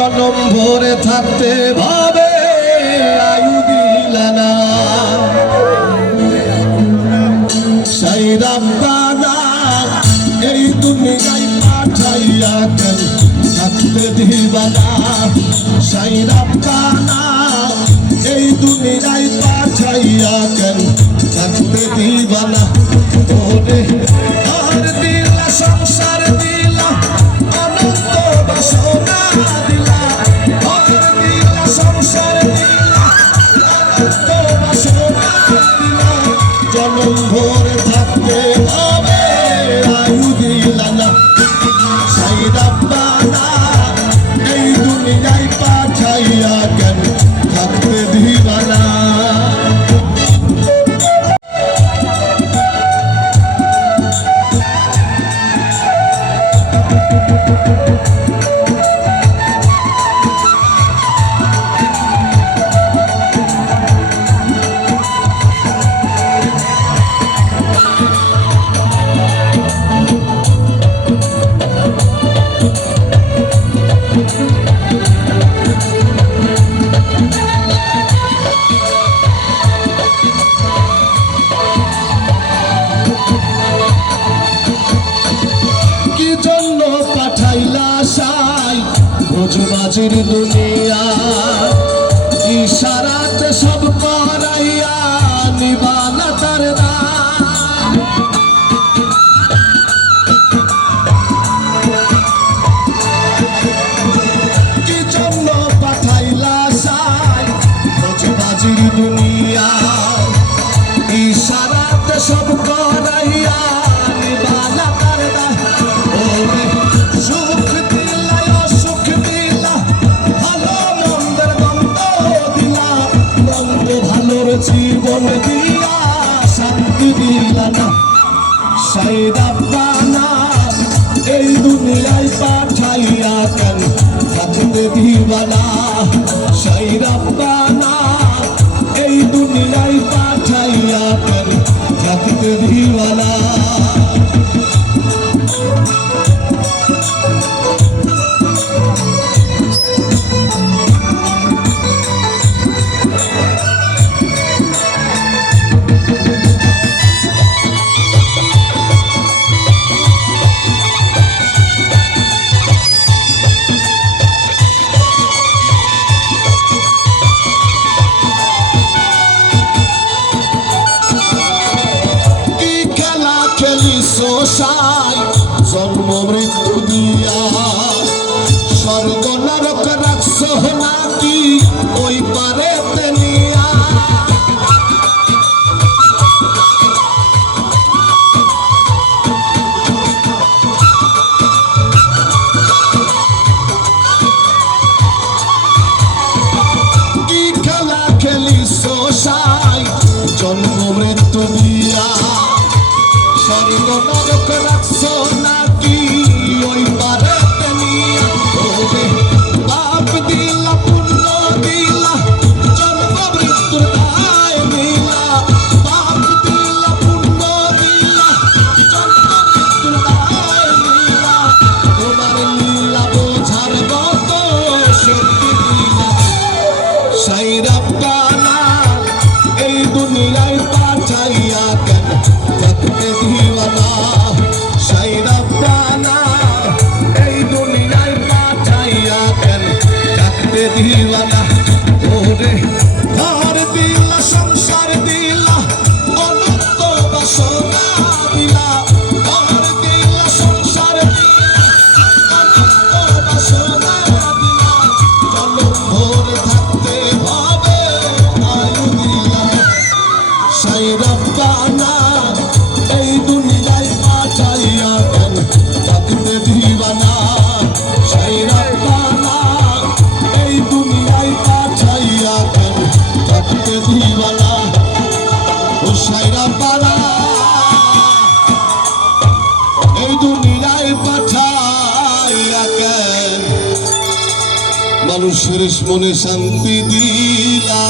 জনম ভরে থাকতে ভাবে আয়ু দিলানা সেই রামদানা এই দুনিয়ায় পাঠাইয়া কেন থাকতে দিবানা জনম ভোর থাকতে হবে। আয়ু দিলানা সাই রাব্বানা এই দুনিয়ায় পুঁজিবাজির দুনিয়া ইশারাতে সব জীবন দিয়া শান্তি দিলা না। সাইদ আব্বানা এই দুনিয়ায় পাঠাইয়া কেন? থাকতে দিবানা। সাইদ আব্বানা এই দুনিয়ায় পাঠাইয়া কেন? থাকতে দিবানা। roçar ছিল না রক্ষা মানুষের মনে শান্তি দিলা